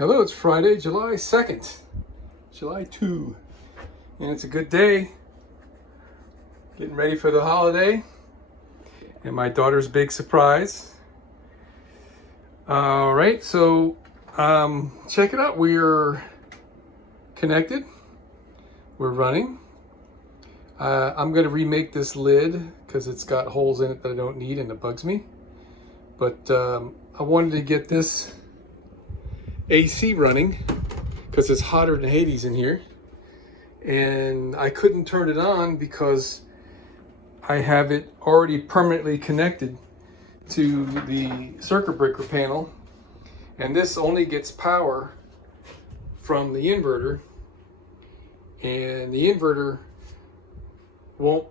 Hello, it's Friday, July 2nd, July 2, and it's a good day. Getting ready for the holiday, and my daughter's big surprise. All right, so check it out. We're connected. We're running. I'm going to remake this lid because it's got holes in it that I don't need and it bugs me. But I wanted to get this AC running because it's hotter than Hades in here, and I couldn't turn it on because I have it already permanently connected to the circuit breaker panel, and this only gets power from the inverter, and the inverter won't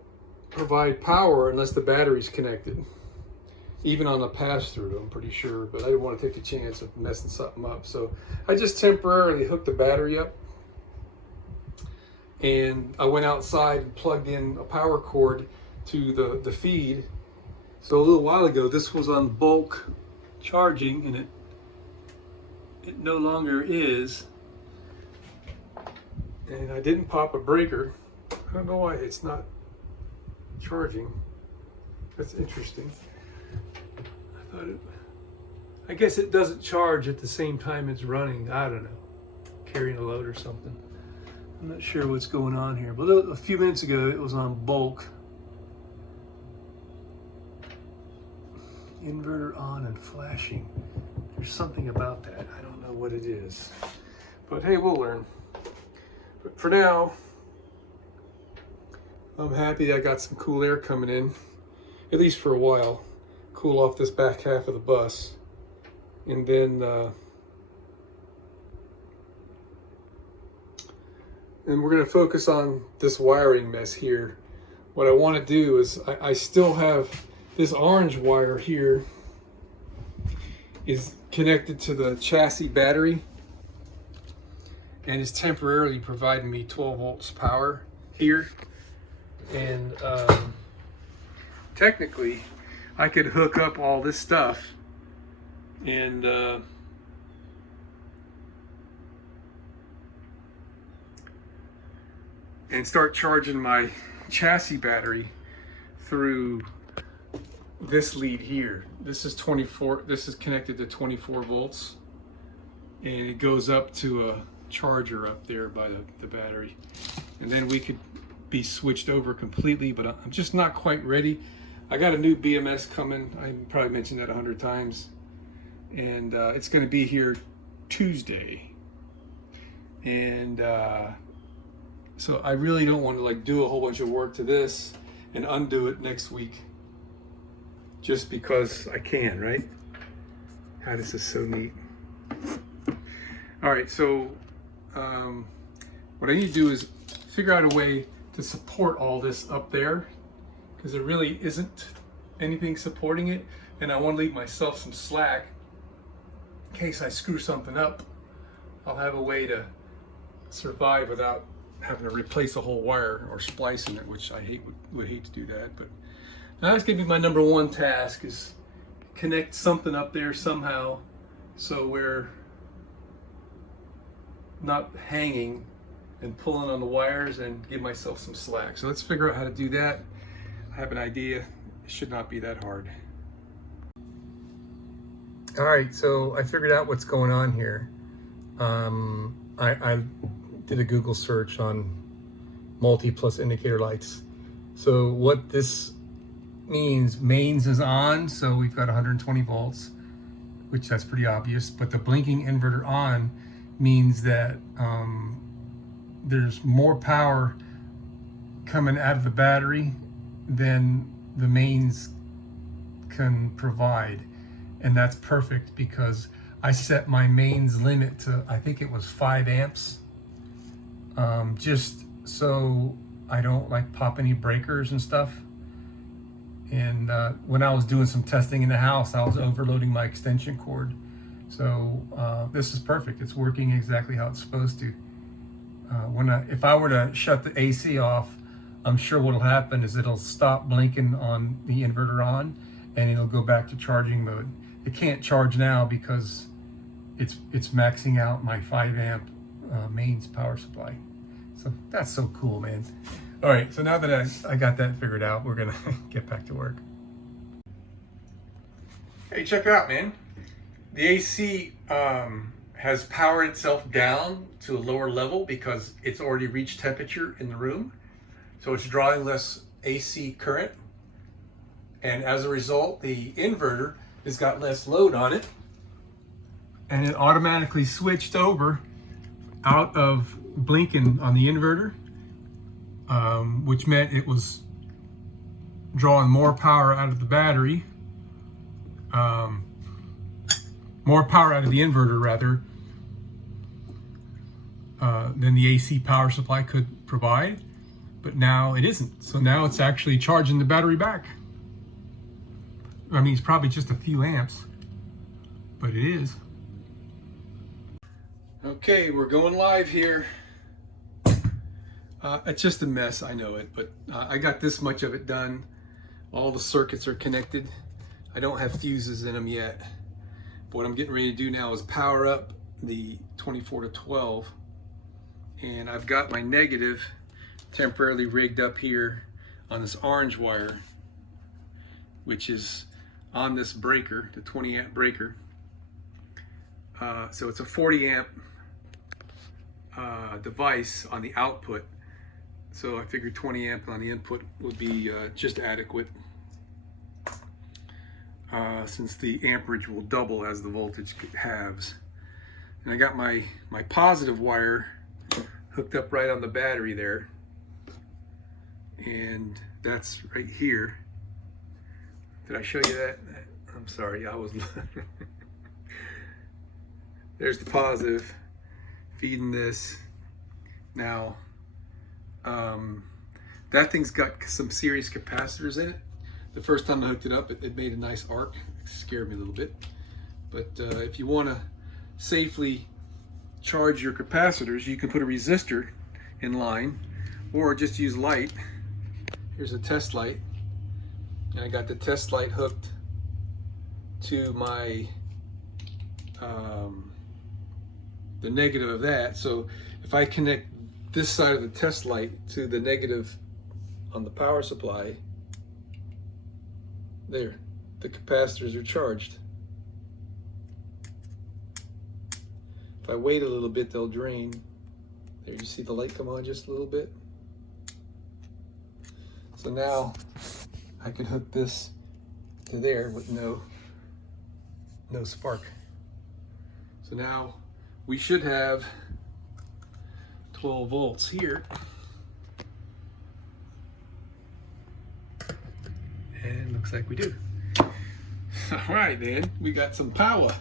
provide power unless the battery's connected, even on a pass-through, I'm pretty sure, but I didn't want to take the chance of messing something up. So I just temporarily hooked the battery up, and I went outside and plugged in a power cord to the feed. So a little while ago, this was on bulk charging, and it no longer is. And I didn't pop a breaker. I don't know why it's not charging. That's interesting. I guess it doesn't charge at the same time it's running. I don't know, carrying a load or something. I'm not sure what's going on here, but a few minutes ago it was on bulk. Inverter on and flashing. There's something about that. I don't know what it is, but hey, we'll learn. But for now, I'm happy I got some cool air coming in, at least for a while. Cool off this back half of the bus, and then we're going to focus on this wiring mess here. What I want to do is I still have this orange wire here is connected to the chassis battery and is temporarily providing me 12 volts power here, and technically I could hook up all this stuff and start charging my chassis battery through this lead here. This is 24. This is connected to 24 volts, and it goes up to a charger up there by the battery, and then we could be switched over completely. But I'm just not quite ready. I got a new BMS coming. I probably mentioned that 100 times. And it's going to be here Tuesday. And so I really don't want to like do a whole bunch of work to this and undo it next week just because I can, right? God, this is so neat. All right, so what I need to do is figure out a way to support all this up there, because there really isn't anything supporting it, and I want to leave myself some slack in case I screw something up. I'll have a way to survive without having to replace a whole wire or splicing it, which I would hate to do that. But now that's gonna be my number one task, is connect something up there somehow so we're not hanging and pulling on the wires, and give myself some slack. So let's figure out how to do that. I have an idea. It should not be that hard. All right, so I figured out what's going on here. I did a Google search on multi-plus indicator lights. So what this means, mains is on, so we've got 120 volts, which that's pretty obvious, but the blinking inverter on means that there's more power coming out of the battery than the mains can provide. And that's perfect because I set my mains limit to, I think it was 5 amps, just so I don't like pop any breakers and stuff. And when I was doing some testing in the house, I was overloading my extension cord. So this is perfect. It's working exactly how it's supposed to. If I were to shut the AC off, I'm sure what'll happen is it'll stop blinking on the inverter on, and it'll go back to charging mode. It can't charge now because it's maxing out my 5 amp mains power supply. So that's so cool, man. All right, so now that I got that figured out, we're gonna get back to work. Hey, check it out, man. The AC has powered itself down to a lower level because it's already reached temperature in the room. So it's drawing less AC current. And as a result, the inverter has got less load on it. And it automatically switched over out of blinking on the inverter, which meant it was drawing more power out of the battery, more power out of the inverter rather, than the AC power supply could provide. But now it isn't. So now it's actually charging the battery back. I mean, it's probably just a few amps, but it is. Okay, we're going live here. It's just a mess, I know it, but I got this much of it done. All the circuits are connected. I don't have fuses in them yet. But what I'm getting ready to do now is power up the 24 to 12. And I've got my negative temporarily rigged up here on this orange wire, which is on this breaker, the 20 amp breaker. So it's a 40 amp device on the output. So I figured 20 amp on the input would be just adequate, since the amperage will double as the voltage halves. And I got my positive wire hooked up right on the battery there. And that's right here. Did I show you that? I'm sorry, I was there's the positive feeding this. Now that thing's got some serious capacitors in it. The first time I hooked it up, it made a nice arc. It scared me a little bit. But if you want to safely charge your capacitors, you can put a resistor in line or just use light. Here's a test light, and I got the test light hooked to my the negative of that. So if I connect this side of the test light to the negative on the power supply, there, the capacitors are charged. If I wait a little bit, they'll drain. There, you see the light come on just a little bit? So now I can hook this to there with no spark. So now we should have 12 volts here. And looks like we do. All right, then, we got some power.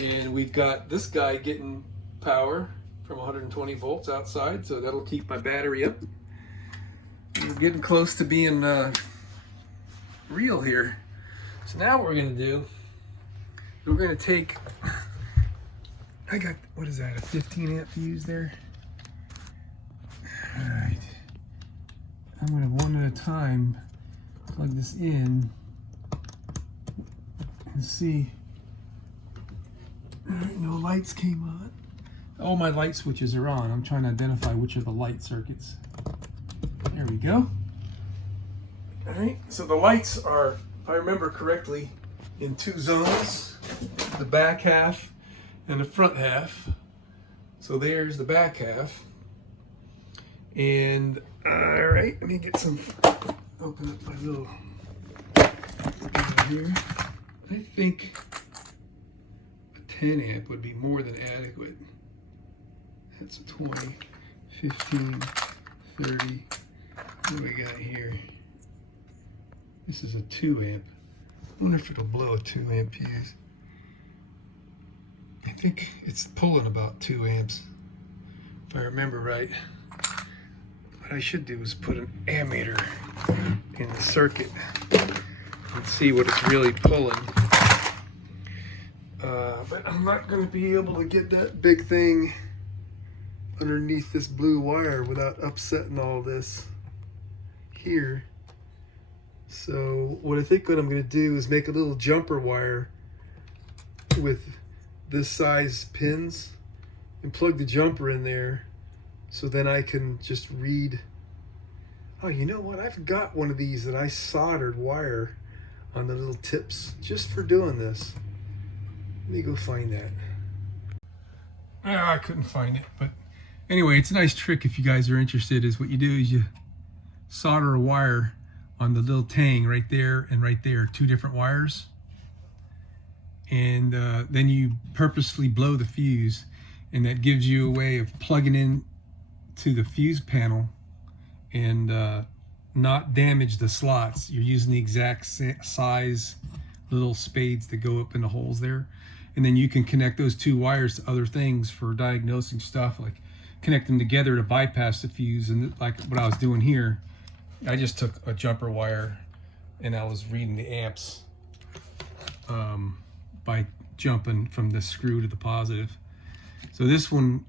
And we've got this guy getting power from 120 volts outside, so that'll keep my battery up. We're getting close to being real here. So now what we're gonna do, we're gonna take, I got, what is that, a 15 amp fuse there? All right, I'm gonna one at a time plug this in and see. All right, no lights came on. All my light switches are on. I'm trying to identify which are the light circuits. There we go. All right, so the lights are, if I remember correctly, in 2 zones, the back half and the front half. So there's the back half. And all right, let me get some, open up my little here. I think a 10 amp would be more than adequate. That's 20, 15, 30. What do we got here? This is a 2 amp. I wonder if it'll blow a 2 amp fuse. I think it's pulling about 2 amps, if I remember right. What I should do is put an ammeter in the circuit and see what it's really pulling. But I'm not going to be able to get that big thing underneath this blue wire without upsetting all this here. So what I think what I'm going to do is make a little jumper wire with this size pins and plug the jumper in there, so then I can just read. Oh, you know what? I've got one of these that I soldered wire on the little tips just for doing this. Let me go find that. I couldn't find it, but anyway, it's a nice trick if you guys are interested. Is what you do is you solder a wire on the little tang right there and right there, 2 different wires, and then you purposely blow the fuse, and that gives you a way of plugging in to the fuse panel and not damage the slots. You're using the exact size little spades that go up in the holes there, and then you can connect those 2 wires to other things for diagnosing stuff, like connect them together to bypass the fuse. And like what I was doing here, I just took a jumper wire and I was reading the amps by jumping from the screw to the positive. So this one,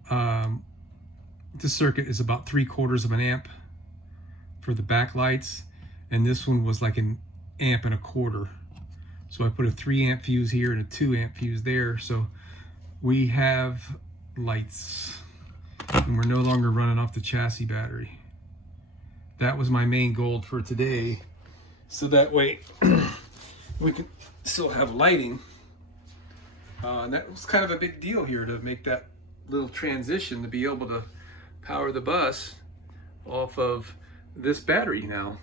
this circuit is about 3/4 of an amp for the backlights, and this one was like an 1.25 amps. So I put a 3 amp fuse here and a 2 amp fuse there. So we have lights, and we're no longer running off the chassis battery. That was my main goal for today, so that way we can still have lighting. And that was kind of a big deal here, to make that little transition, to be able to power the bus off of this battery now.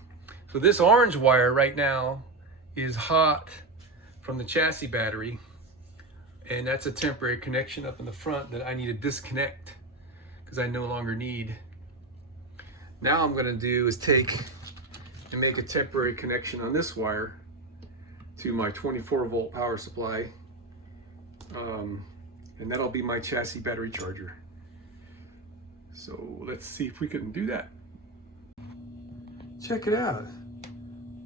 So this orange wire right now is hot from the chassis battery, and that's a temporary connection up in the front that I need to disconnect because I no longer need. Now I'm going to do is take and make a temporary connection on this wire to my 24-volt power supply, and that'll be my chassis battery charger. So let's see if we can do that. Check it out.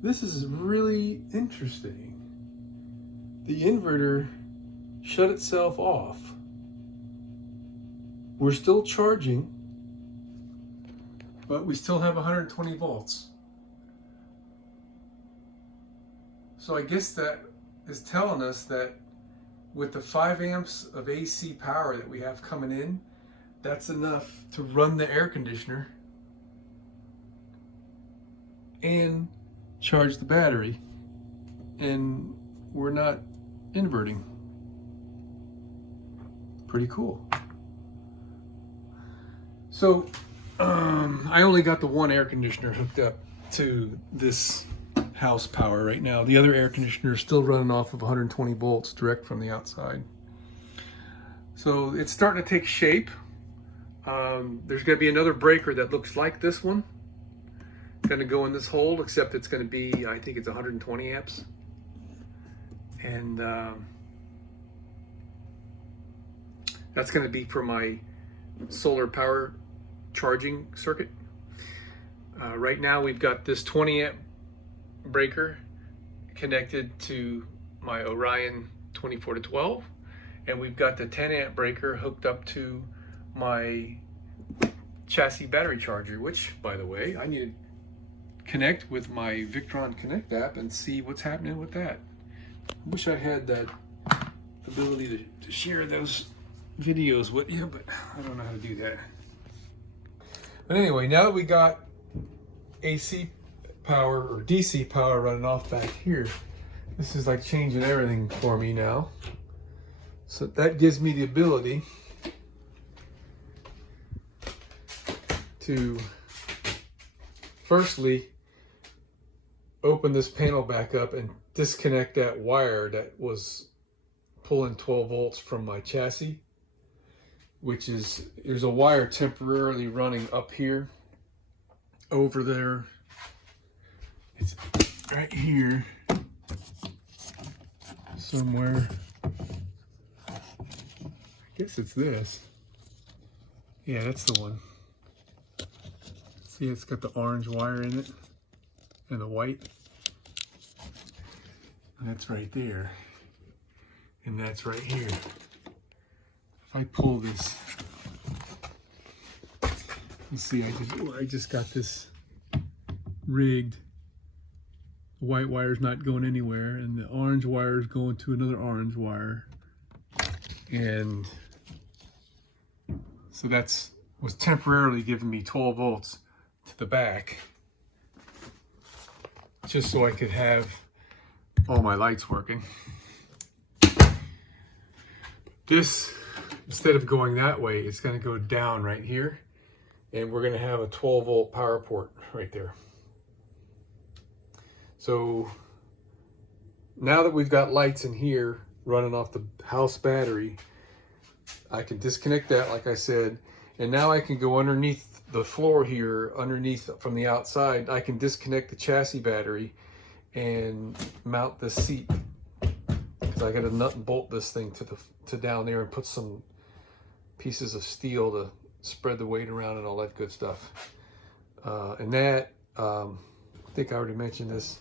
This is really interesting. The inverter shut itself off. We're still charging, but we still have 120 volts. So I guess that is telling us that with the 5 amps of AC power that we have coming in, that's enough to run the air conditioner and charge the battery, and we're not inverting. Pretty cool. So I only got the one air conditioner hooked up to this house power right now. The other air conditioner is still running off of 120 volts direct from the outside. So it's starting to take shape. There's going to be another breaker that looks like this one. Going to go in this hole, except it's going to be, I think it's 120 amps. And that's going to be for my solar power charging circuit. Right now we've got this 20 amp breaker connected to my Orion 24 to 12, and we've got the 10 amp breaker hooked up to my chassis battery charger, which, by the way, I need to connect with my Victron Connect app and see what's happening with that. I wish I had that ability to share those videos with you, but I don't know how to do that. But anyway, now that we got AC power or DC power running off back here, this is like changing everything for me now. So that gives me the ability to firstly open this panel back up and disconnect that wire that was pulling 12 volts from my chassis, which is, there's a wire temporarily running up here over there. It's right here somewhere. I guess it's this. Yeah, that's the one. See, it's got the orange wire in it and the white. And that's right there. And that's right here. If I pull this, you see, I just got this rigged. The white wire's not going anywhere, and the orange wire is going to another orange wire. And so that's was temporarily giving me 12 volts to the back, just so I could have all my lights working. This, instead of going that way, it's going to go down right here, and we're going to have a 12 volt power port right there. So now that we've got lights in here running off the house battery, I can disconnect that, like I said, and now I can go underneath the floor here, underneath from the outside. I can disconnect the chassis battery and mount the seat, because I got to nut and bolt this thing to down there and put some pieces of steel to spread the weight around and all that good stuff. And that, I think I already mentioned this,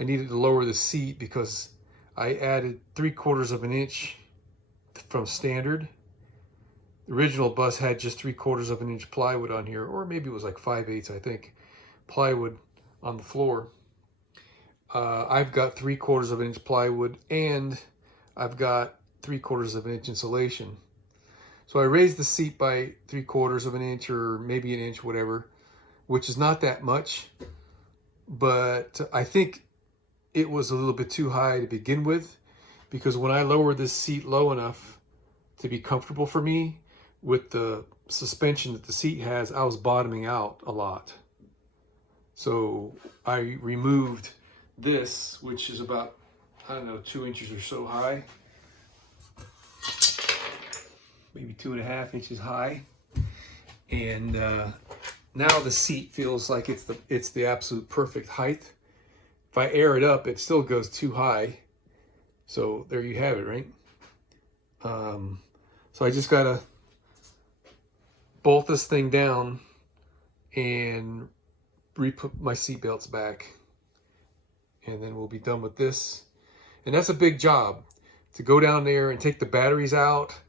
I needed to lower the seat because I added 3/4 of an inch from standard. The original bus had just 3/4 of an inch plywood on here, or maybe it was like 5/8, I think, plywood on the floor. I've got 3/4 of an inch plywood, and I've got 3/4 of an inch insulation. So I raised the seat by 3/4 of an inch, or maybe an inch, whatever, which is not that much, but I think it was a little bit too high to begin with, because when I lowered this seat low enough to be comfortable for me with the suspension that the seat has, I was bottoming out a lot. So I removed this, which is about, I don't know, 2 inches or so high, maybe 2.5 inches high, and now the seat feels like it's the absolute perfect height. If I air it up, it still goes too high. So there you have it, right? So I just gotta bolt this thing down and re-put my seat belts back, and then we'll be done with this. And that's a big job, to go down there and take the batteries out,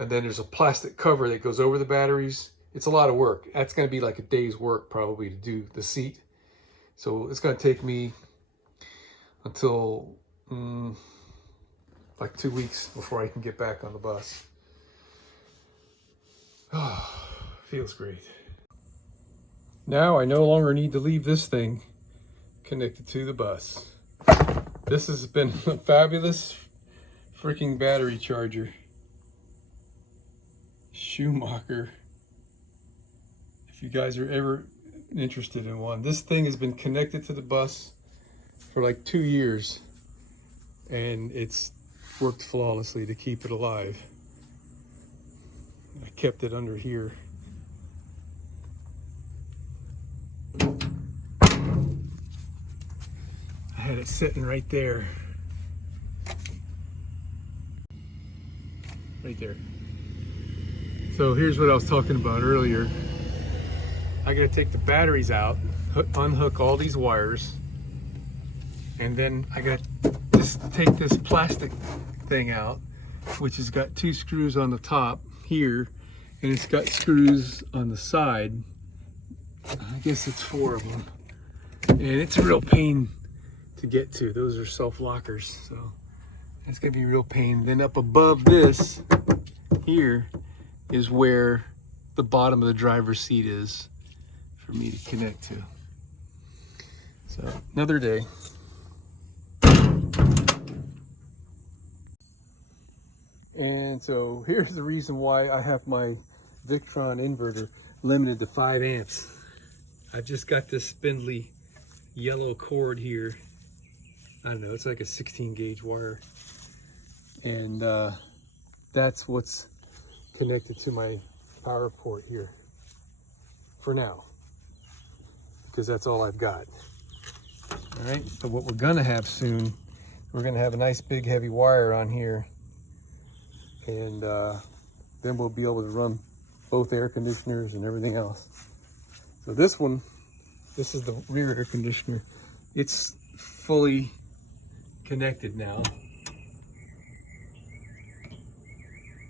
and then there's a plastic cover that goes over the batteries. It's a lot of work. That's going to be like a day's work probably to do the seat. So it's going to take me until like 2 weeks before I can get back on the bus. Oh, feels great. Now I no longer need to leave this thing connected to the bus. This has been a fabulous freaking battery charger. Schumacher. If you guys are ever interested in one, this thing has been connected to the bus for like 2 years, and it's worked flawlessly to keep it alive. I kept it under here. I had it sitting right there. Right there. So here's what I was talking about earlier. I gotta take the batteries out, unhook all these wires, and then I gotta just take this plastic thing out, which has got 2 screws on the top here, and it's got screws on the side. I guess it's 4 of them, and it's a real pain to get to. Those are self-lockers, so it's gonna be a real pain. Then up above this here is where the bottom of the driver's seat is for me to connect to. So another day. And so here's the reason why I have my Victron inverter limited to 5 amps. I've just got this spindly yellow cord here. I don't know, it's like a 16 gauge wire. And that's what's connected to my power port here for now, because that's all I've got. All right, so what we're gonna have soon, we're gonna have a nice big heavy wire on here, and then we'll be able to run both air conditioners and everything else. So this is the rear air conditioner. It's fully connected now.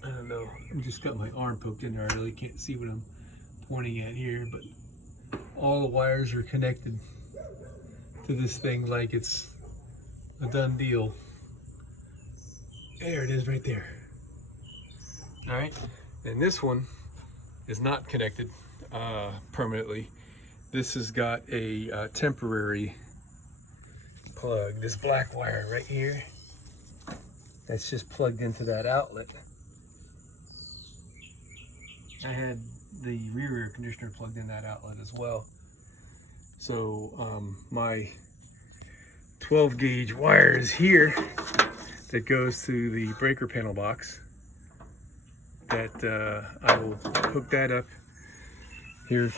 I don't know, I just got my arm poked in there. I really can't see what I'm pointing at here, but all the wires are connected to this thing like it's a done deal. There it is right there. All right, and this one is not connected permanently. This has got a temporary plug, this black wire right here, that's just plugged into that outlet. I had the rear air conditioner plugged in that outlet as well. So my 12 gauge wire is here that goes to the breaker panel box. That I will hook that up here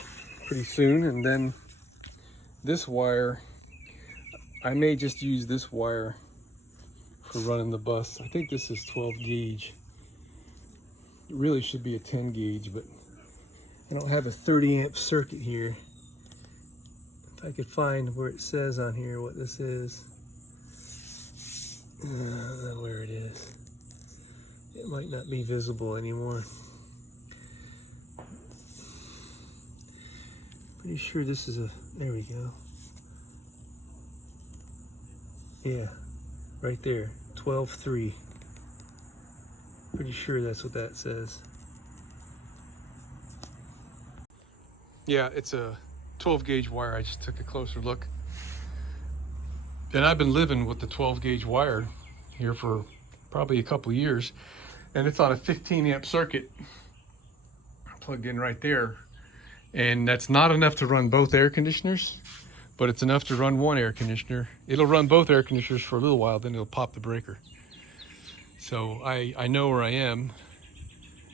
pretty soon, and then this wire, I may just use this wire for running the bus. I think this is 12 gauge. It really should be a 10 gauge, but I don't have a 30 amp circuit here. If I could find where it says on here what this is. I don't know where it is. It might not be visible anymore. Pretty sure this is a, there we go. Yeah, right there, 12.3. Pretty sure that's what that says. Yeah, it's a 12 gauge wire. I just took a closer look. And I've been living with the 12 gauge wire here for probably a couple years. And it's on a 15 amp circuit plugged in right there. And that's not enough to run both air conditioners, but it's enough to run one air conditioner. It'll run both air conditioners for a little while, then it'll pop the breaker. So I know where I am.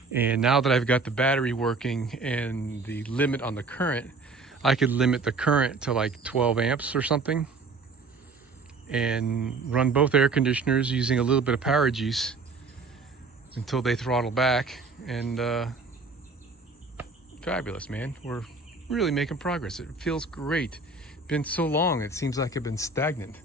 And now that I've got the battery working and the limit on the current, I could limit the current to like 12 amps or something and run both air conditioners using a little bit of power juice until they throttle back. And fabulous, man. We're really making progress. It feels great. Been so long, it seems like I've been stagnant.